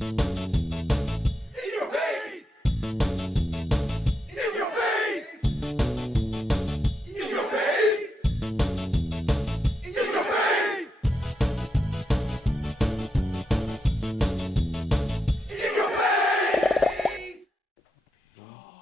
In your face! In your face! In your face! In your face! In your face!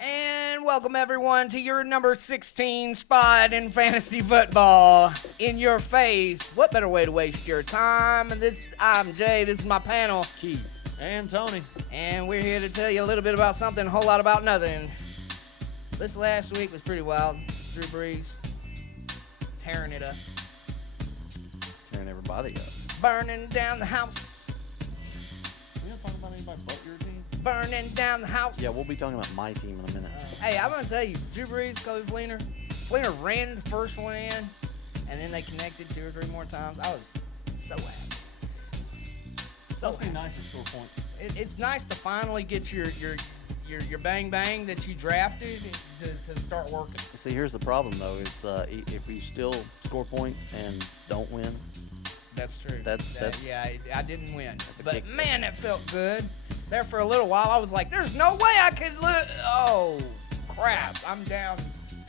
And welcome everyone to your number 16 spot in fantasy football. In your face. What better way to waste your time? I'm Jay. This is my panel. Keith and Tony. And we're here to tell you a little bit about something, a whole lot about nothing. This last week was pretty wild. Drew Brees tearing it up. Tearing everybody up. Burning down the house. We don't talk about anybody but your team? Burning down the house. Yeah, we'll be talking about my team in a minute. Hey, I'm going to tell you, Drew Brees, Cody Fleener ran the first one in, and then they connected 2 or 3 more times. I was so happy. So Must be happy. nice to score points. It's nice to finally get your bang bang that you drafted to start working. See, here's the problem, though. It's if we still score points and don't win, That's true. That's- yeah, I didn't win. a But kick. man, it felt good. There for a little while, I was like, there's no way I could oh, crap. I'm down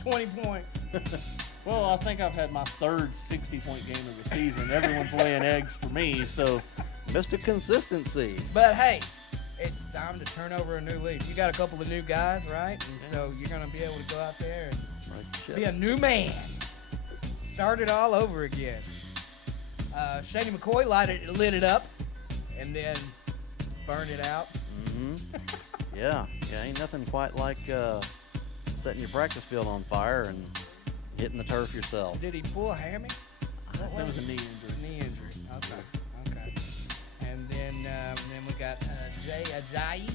20 points. Well, I think I've had my third 60-point game of the season. Everyone's laying eggs for me, so Mr. Consistency. But hey, it's time to turn over a new leaf. You got a couple of new guys, right? And so you're going to be able to go out there and Right, be a new man. Start it all over again. Shady McCoy lit it up and then burned it out. Mm-hmm. Yeah, ain't nothing quite like setting your practice field on fire and hitting the turf yourself. Did he pull a hammy? that was a knee injury. Knee injury. Okay. And then we got Jay Ajayi.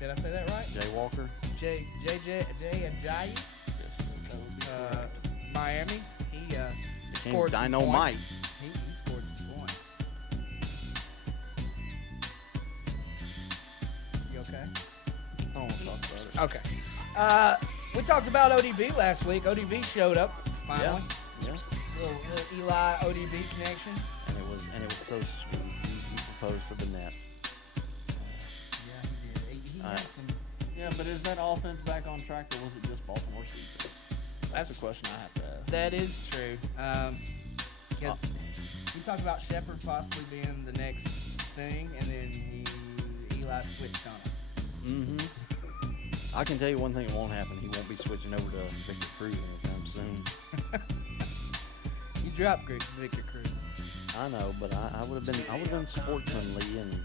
Did I say that right? Jay Walker. Jay Ajayi. Yes, that would be correct. Miami. He Became scored some Dynamite. points. He scored some points. You okay? I don't want to talk about it. Okay. We talked about ODB last week. ODB showed up finally. Yeah. Little Eli ODB connection. And it was so sweet. He proposed to the net. Yeah, he did. He had some. Yeah, but is that offense back on track, or was it just Baltimore's defense? That's the question I have to ask. That is true. Because we talked about Shepard possibly being the next thing, and then Eli switched on us. Mm-hmm. I can tell you one thing that won't happen. He won't be switching over to Victor Cruz anytime soon. You dropped Victor Cruz. I know, but I would have been sportsmanly and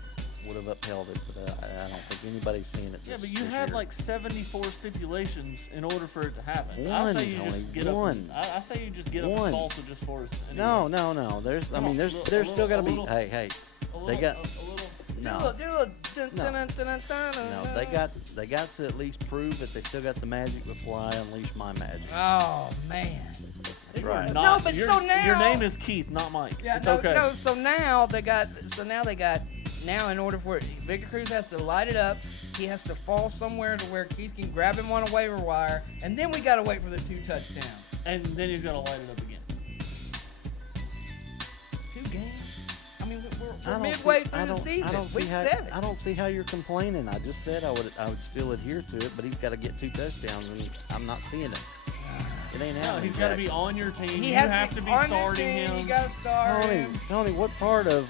would have upheld it, but I don't think anybody's seeing it. Yeah, but you had like 74 stipulations in order for it to happen. One, I say you Tony, just get one. up. I say you just get up One. and salsa just for us. Anyway. No. There's still got to be. Hey, they got no. Do a dun, No. dun, dun, dun, dun, dun, No, dun. they got to at least prove that they still got the magic before I unleash my magic. Oh man. That's right. No, but so now your name is Keith, not Mike. Yeah, it's no, okay. no. So now they got. Now in order for it, Victor Cruz has to light it up. He has to fall somewhere to where Keith can grab him on a waiver wire, and then we gotta wait for the 2 touchdowns. And then he's gonna light it up again. 2 games. I mean, I we're don't midway see- through I the don't- season. I don't see Week how, 7. I don't see how you're complaining. I just said I would still adhere to it, but he's got to get 2 touchdowns, and I'm not seeing it. It ain't No, happening. he's got to Jack. be on your team. He You has have to be on your starting team, him. You gotta start him. Tony, what part of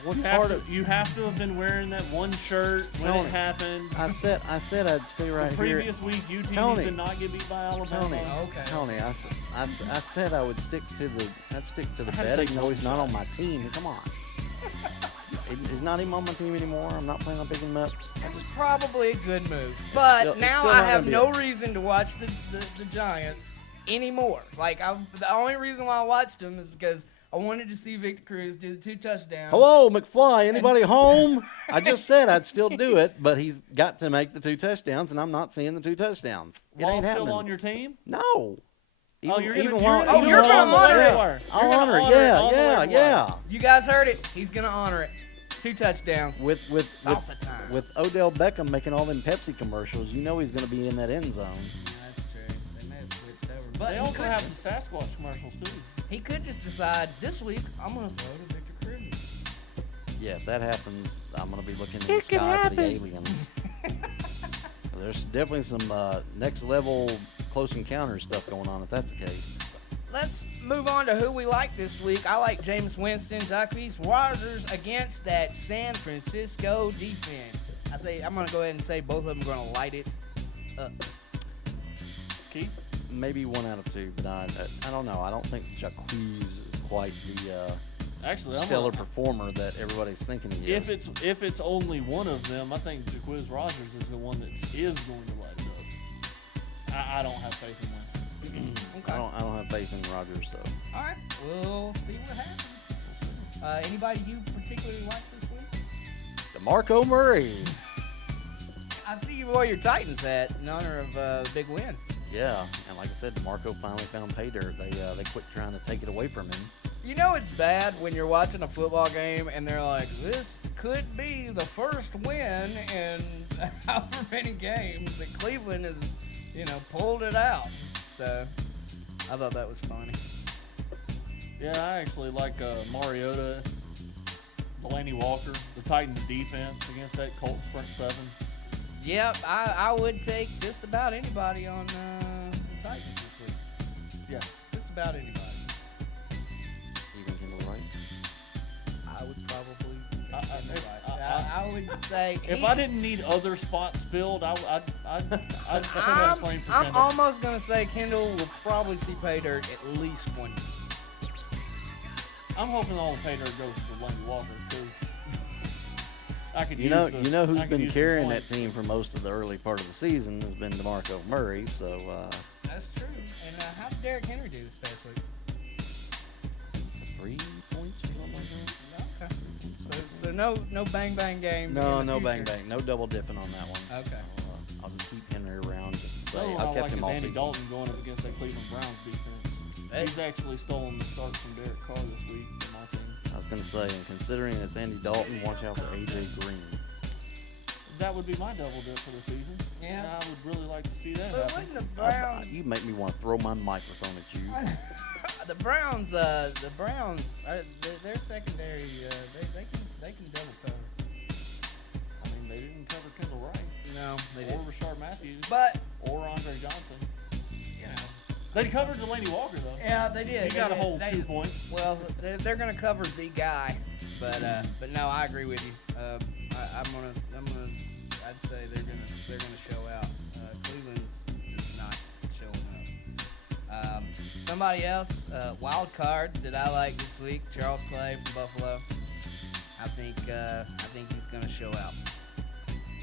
You have to have been wearing that one shirt when Tony, it happened. I said I'd stay right The here. previous week, UT Tony. did not get beat by Alabama. Tony, Okay. Tony, I said I would stick to the I had to betting. take No, one he's not shot. on my team. Come on. He's not even on my team anymore. I'm not planning on picking him up. It was probably a good move. But still- it's now still I not have gonna no be reason to watch the Giants anymore. Like, the only reason why I watched them is because I wanted to see Victor Cruz do the 2 touchdowns. Hello, McFly. Anybody home? I just said I'd still do it, but he's got to make the 2 touchdowns, and I'm not seeing the 2 touchdowns. It While ain't still happening. on your team? No. You're gonna- you're even gonna while honor it. I'll honor it. Yeah. You guys heard it. He's going to honor it. 2 touchdowns. With Salsa time. with Odell Beckham making all them Pepsi commercials, you know he's going to be in that end zone. That's true. They may have switched over. But They he also could- have the Sasquatch commercials too. He could just decide, this week, I'm going to throw to Victor Cruz. Yeah, if that happens, I'm gonna be looking in the sky for the aliens. There's definitely some next level close encounter stuff going on if that's the case. Let's move on to who we like this week. I like James Winston, Jacques Rogers against that San Francisco defense. I'm going to go ahead and say both of them are going to light it up. Keith? Maybe 1 out of 2, but I don't know. I don't think Jacques is quite the Actually, stellar performer that everybody's thinking he is. If it's only one of them, I think Jacques Rogers is the one that is going to light it up. I don't have faith in Winston. Okay. I don't have faith in Rogers, so. All right, we'll see what happens. Anybody you particularly like this week? DeMarco Murray. I see you wore your Titans hat in honor of the big win. Yeah, and like I said, DeMarco finally found pay dirt. They quit trying to take it away from him. You know it's bad when you're watching a football game and they're like, this could be the first win in however many games that Cleveland has, pulled it out. So I thought that was funny. Yeah, I actually like Mariota, Delaney Walker, the Titans defense against that Colts front seven. Yep, I would take just about anybody on the Titans this week. Yeah. Just about anybody. Even Kendall Wright. I would probably take Kendall Wright. I would say If I didn't need other spots filled, I'd put that claim for I'm Kendall. almost going to say Kendall will probably see pay dirt at least one year. I'm hoping all the pay dirt goes to Delaney Walker because I could You use know who's I could been use the carrying points. that team for most of the early part of the season has been DeMarco Murray. So That's true. And how did Derrick Henry do this past week? 3 points or something like that. Okay. So no bang bang game. No, in the no bang future. bang, no double dipping on that one. Okay. I'll just keep Henry around. Just to say Another one I I kept like him is all Andy season. Dalton going up against that Cleveland Browns defense. Hey. He's actually stolen the start from Derek Carr this week in my team. I was gonna say, and considering it's Andy Dalton, watch out for AJ Green. That would be my double dip for the season. Yeah. And I would really like to see that But happen. wouldn't the Browns? You make me want to throw my microphone at you. The Browns, their secondary, they can double cover. I mean, they didn't cover Kendall Wright No, they or didn't. Rashard Matthews But or Andre Johnson. you know, They covered Delaney Walker though. yeah, they did. He They got a did. whole They- 2 points. Well, they're gonna cover the guy, but no, I agree with you. I'd say they're gonna show out. Cleveland's just not showing up. Somebody else, wild card that I like this week, Charles Clay from Buffalo. I think he's gonna show out.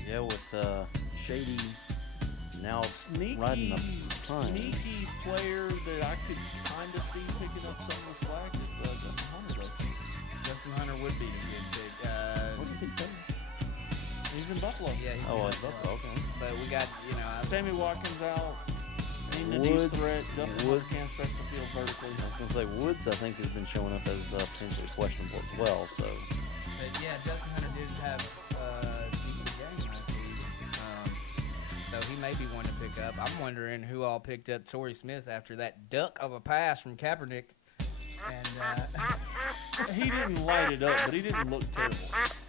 Yeah, with Shady now Sneaky, riding a ton. sneaky player that I could kind of see picking up some of the slack is Justin Hunter though. Justin Hunter would be a good pick. What did he tell you? He's in Buffalo. Yeah. he's Oh, in it's Buffalo. Buffalo, okay. But we got Sammy Watkins out. Ain't a Woods- deep threat. Justin Hunter Woods- can't stretch the field vertically. I was gonna say Woods. I think has been showing up as potentially questionable as well. So But yeah, Justin Hunter did have a decent game last week. So he may be one to pick up. I'm wondering who all picked up Torrey Smith after that duck of a pass from Kaepernick. And He didn't light it up, but he didn't look terrible.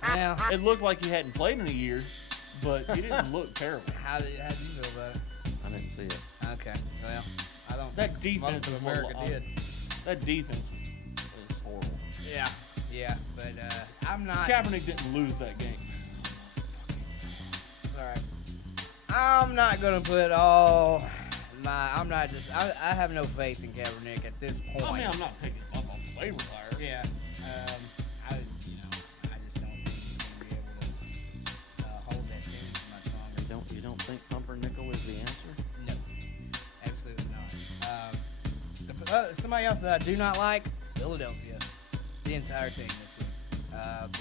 now, It looked like he hadn't played in a year, but he didn't look terrible. how did you feel about it? I didn't see it. Okay, well, I don't. That think defense most of is what America did. That defense is horrible. Yeah, but I'm not. Kaepernick didn't lose that game. It's all right. I'm not gonna put all my. I'm not just. I have no faith in Kaepernick at this point. I mean, I'm not picking him up on the waiver wire. Yeah. I just don't think he's gonna be able to hold that team much longer. You don't think Pumpernickel is the answer? No, absolutely not. Somebody else that I do not like, Philadelphia. The entire team this week.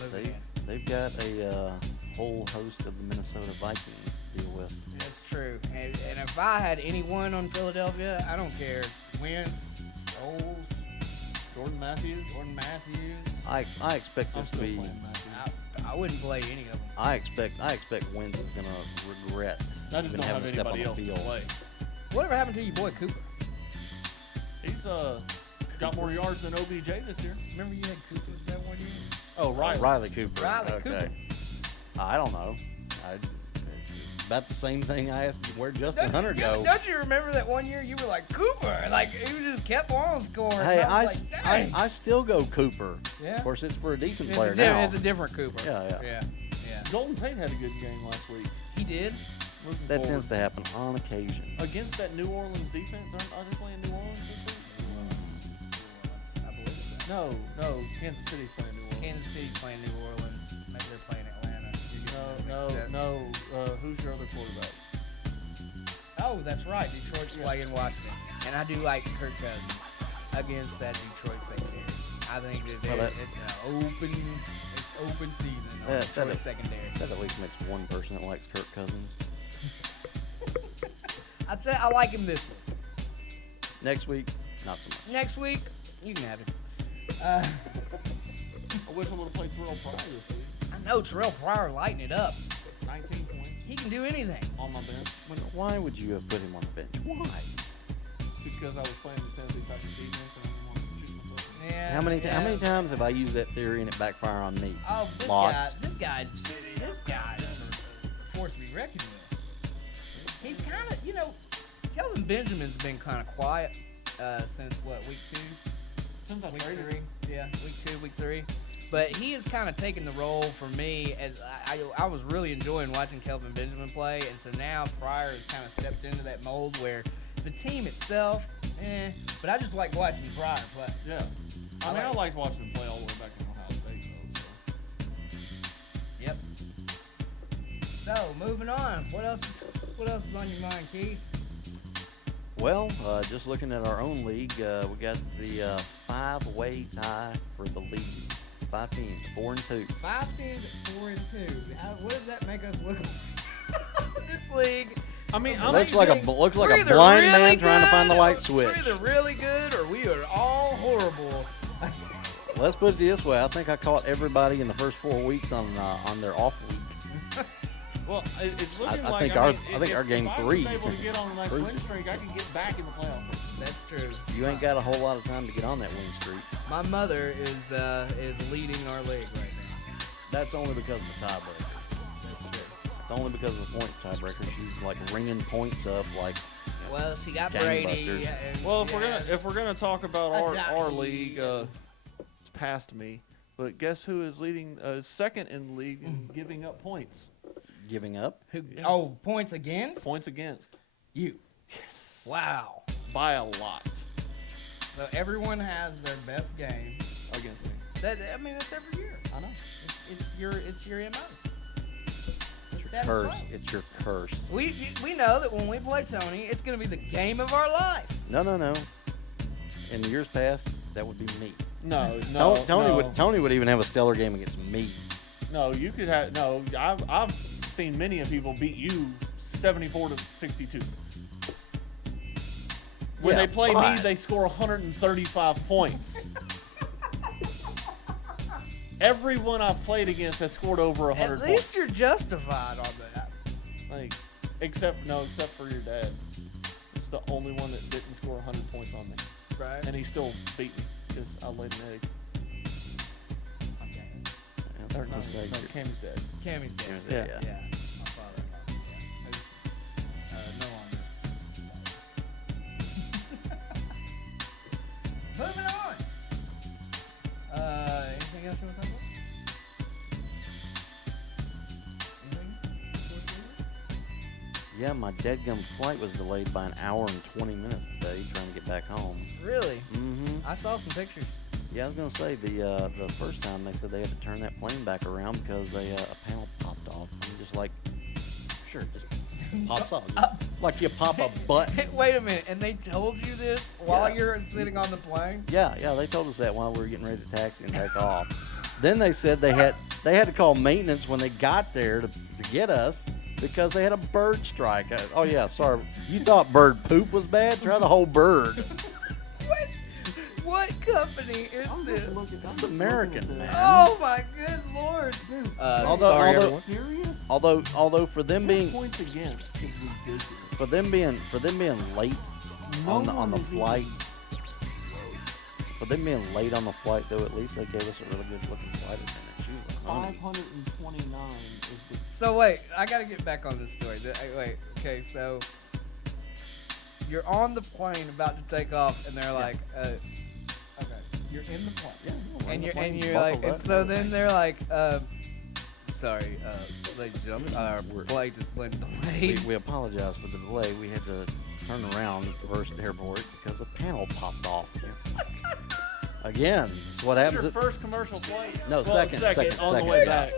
Moving in. They've got a whole host of the Minnesota Vikings to deal with. That's true. And if I had anyone on Philadelphia, I don't care. Wentz, Scholes, Jordan Matthews. Gordon Matthews. I expect I'm this to still be. playing Matthews. I wouldn't play any of them. I expect Wentz is gonna regret I just even don't have having to step on anybody the else to field. play. Whatever happened to your boy Cooper? He's got more yards than OBJ this year. Remember you had Cooper that one year? Oh, Riley. Riley Cooper. Riley okay. Cooper. I don't know. About the same thing I asked where Justin Hunter go. Don't you remember that one year you were like Cooper? Like he just kept on scoring. Hey, and I was like, dang. I still go Cooper. Yeah. Of course, it's for a decent It's player a now. it's a different Cooper. Yeah. Golden Tate had a good game last week. He did. Looking That forward. tends to happen on occasion. Against that New Orleans defense. Are they playing New Orleans this week? I believe so. No. Kansas City's playing New Orleans. Kansas City's playing New Orleans. Maybe they're playing Atlanta. You're getting them mixed up. Who's your other quarterback? Oh, that's right. Detroit's playing Washington, and I do like Kirk Cousins against that Detroit secondary. I think that it's an open season on Detroit secondary. That at least makes one person that likes Kirk Cousins. I'd say I like him this week. Next week, not so much. Next week, you can have him. I wish I would have played Terrell Pryor this week. I know Terrell Pryor lighting it up. 19 points He can do anything. on my bench Why would you have put him on the bench? Why? because I was playing the Tennessee Titans defense and I didn't want to shoot myself. Yeah. How many times have I used that theory and it backfire on me? Oh, Lots. this guy's a force to be reckoned with. He's kind of, Kelvin Benjamin's been kind of quiet since week 2? Since I Week traded 3? Yeah, week 2, week 3. But he has kind of taken the role for me as I was really enjoying watching Kelvin Benjamin play, and so now Pryor has kind of stepped into that mold where the team itself, but I just like watching Pryor play. Yeah. I liked watching him play all the way back in Ohio State, though. Yep. So moving on, what else is on your mind, Keith? Well, just looking at our own league, we got the 5-way tie for the league. 5 teams, 4 and 2. 5 teams at 4 and 2. What does that make us look like? This league. I mean, Looks like a We're blind either man really trying to find the good light or switch. We're either really good or we are all horrible. Let's put it this way: I think I caught everybody in the first 4 weeks on their off week. well, it's looking I like think our game if 3. I was able to get on a nice win streak, I can get back in the playoffs. That's true. You ain't got a whole lot of time to get on that win streak. My mother is leading our league right now. That's only because of the tiebreaker. It's only because of the points tiebreaker. She's like ringing points up like. Well, she got Gangbusters. Brady. Well, if we're gonna talk about our Ajayi. league, it's past me. But guess who is leading second in the league in giving up points? Giving up? Points against Points against. you. Yes. Wow. By a lot So everyone has their best game. against me. That's every year. I know. It's your MO. It's status Curse. quo. It's your curse. We know that when we play Tony, it's going to be the game of our life. No. In years past, that would be me. No. Tony would even have a stellar game against me. No, you could have. No, I've seen many of people beat you 74-62. When Yeah, they play but- me, they score 135 points. Everyone I've played against has scored over 100 At points. least you're justified on that. Like, except for your dad. It's the only one that didn't score 100 points on me, Right. and he still beat me because I laid an egg. Yeah, Or no, mistake. Cammy's dead. Cammy's dead. Cammy's dead, Yeah. My father-in-law. Yeah. Who's, no longer. Moving on. Anything else you want to talk about? Anything? Yeah, my deadgum flight was delayed by an hour and 20 minutes today trying to get back home. Really? Mm-hmm. I saw some pictures. Yeah, I was going to say, the first time they said they had to turn that plane back around because a panel popped off. I'm just like, sure, just pops off. Like you pop a butt. Wait a minute, and they told you this while Yeah. you're sitting on the plane? Yeah, they told us that while we were getting ready to taxi and take off. Then they said they had to call maintenance when they got there to get us because they had a bird strike. Oh yeah, sorry. You thought bird poop was bad? Try the whole bird. What company is this? It's American, man. Oh my good lord. Although for them being points against is ridiculous. for them being late on the flight, For them being late on the flight, though, at least they gave us a really good looking flight attendant. She was a honey. 529 is the So wait, I gotta get back on this story. Wait, okay, so you're on the plane about to take off, and they're like, okay, you're in the plane, and you're like, and so then they're like, sorry, ladies and gentlemen, our flight is been delayed. We apologize for the delay. We had to turn around at the first airport because a panel popped off. Again, it's what happens. your first commercial flight? No, second on the way yeah. back.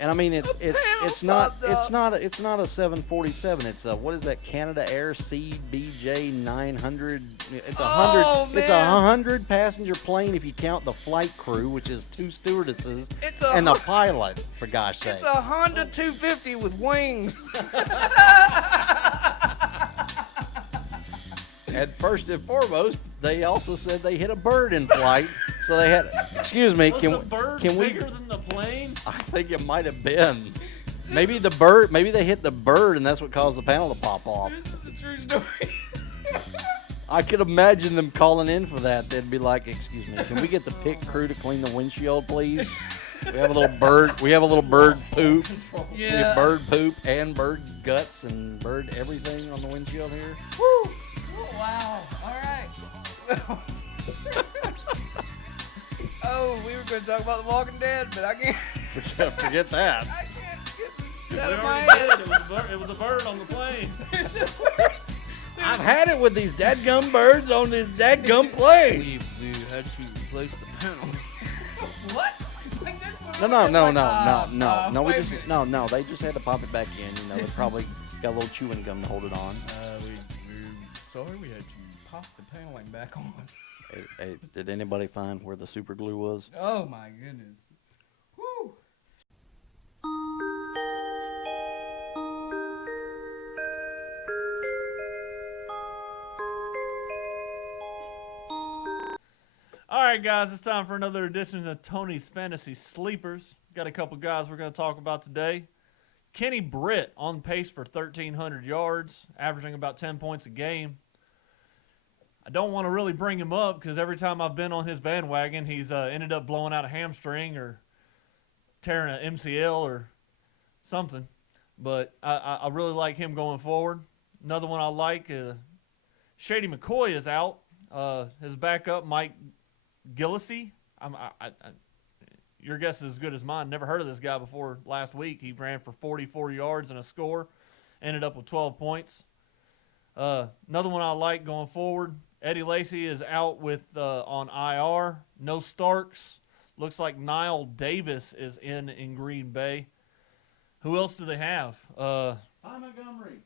And I mean, it's not popped up. it's not a 747. It's a, what is that, Canada Air CBJ 900? It's a it's a 100 passenger plane if you count the flight crew, which is 2 stewardesses and the pilot. For gosh sake, It's a Honda 250 with wings. And first and foremost, they also said they hit a bird in flight. So they had. Excuse me. Was Can the bird can we? bigger than the plane? I think it might have been. Maybe the bird. Maybe they hit the bird, and that's what caused the panel to pop off. This is a true story. I could imagine them calling in for that. They'd be like, "Excuse me, can we get the pit crew to clean the windshield, please? We have a little bird. We have a little bird poop. We have Yeah. bird poop and bird guts and bird everything on the windshield here." Woo. Oh, wow. All right. Oh, we were going to talk about The Walking Dead, but I can't. Forget that. I can't get We that out of my already head. did it. It was a bird on the plane. I've had it with these dadgum birds on this dadgum plane. We had to replace the panel. What? Like this one? No. We wait a just minute. no. They just had to pop it back in. You know, they probably got a little chewing gum to hold it on. We're sorry we had to pop the paneling back on. Hey, did anybody find where the super glue was? Oh my goodness. Woo. All right, guys, it's time for another edition of Tony's Fantasy Sleepers. Got a couple guys we're going to talk about today. Kenny Britt on pace for 1,300 yards, averaging about 10 points a game. I don't want to really bring him up because every time I've been on his bandwagon, he's ended up blowing out a hamstring or tearing an MCL or something. But I really like him going forward. Another one I like, Shady McCoy is out. His backup, Mike Gillisee. Your guess is as good as mine. Never heard of this guy before last week. He ran for 44 yards and a score. Ended up with 12 points. Another one I like going forward, Eddie Lacy is out with on IR. No Starks. Looks like Niall Davis is in Green Bay. Who else do they have? Montgomery.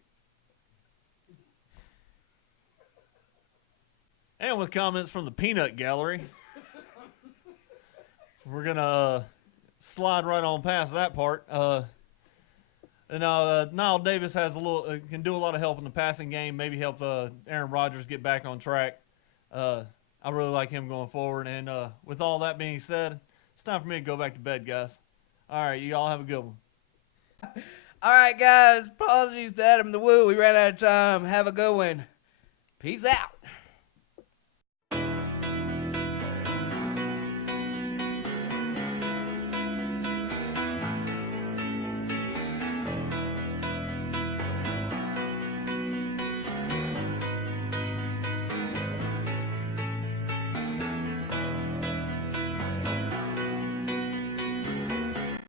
And with comments from the Peanut Gallery. We're going to slide right on past that part. Niall Davis has can do a lot of help in the passing game, maybe help Aaron Rodgers get back on track. I really like him going forward. And with all that being said, it's time for me to go back to bed, guys. All right, you all have a good one. All right, guys. Apologies to Adam the Woo. We ran out of time. Have a good one. Peace out.